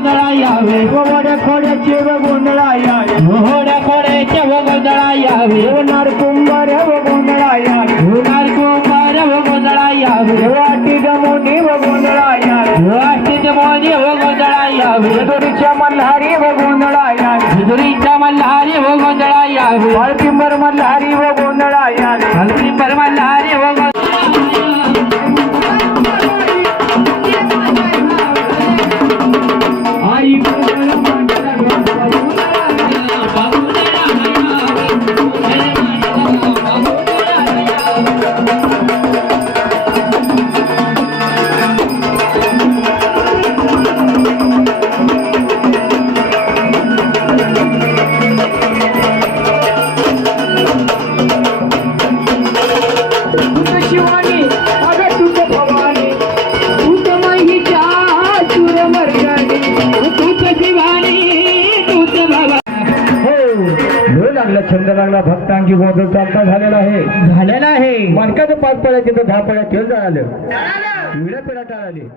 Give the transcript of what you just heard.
गोंधळा यावे वड्या खोड्याचे व गोंधळा यावे घोड्या खोड्याचे व गोंधळा यावे होणार कुंभार व गोंधळा यावे होणार कुंभार व गोंधळा यावे वाटी गमोनी व गोंधळा यावे वाष्टीचे मोदी व गोंधळा यावे दुरीच्या मल्हारी व गोंधळा यावे दुरीच्या मल्हारी व गोंधळा यावे पालखींबर मल्हारी व गोंधळा यावे हलकी पर मल्हारी व आई शिवानी अगं तुझ भवानी तूच महिषा चूर मर्यादी तूच शिवानी तूच भवानी हो वेळ लागला छंद लागला भक्तांची गोंधळ चालता झालेला आहे झालेला आहे माणकाचं 5 पळ्या तिथं 10 पळ्या खेळ झालं पिढ्या टाळाले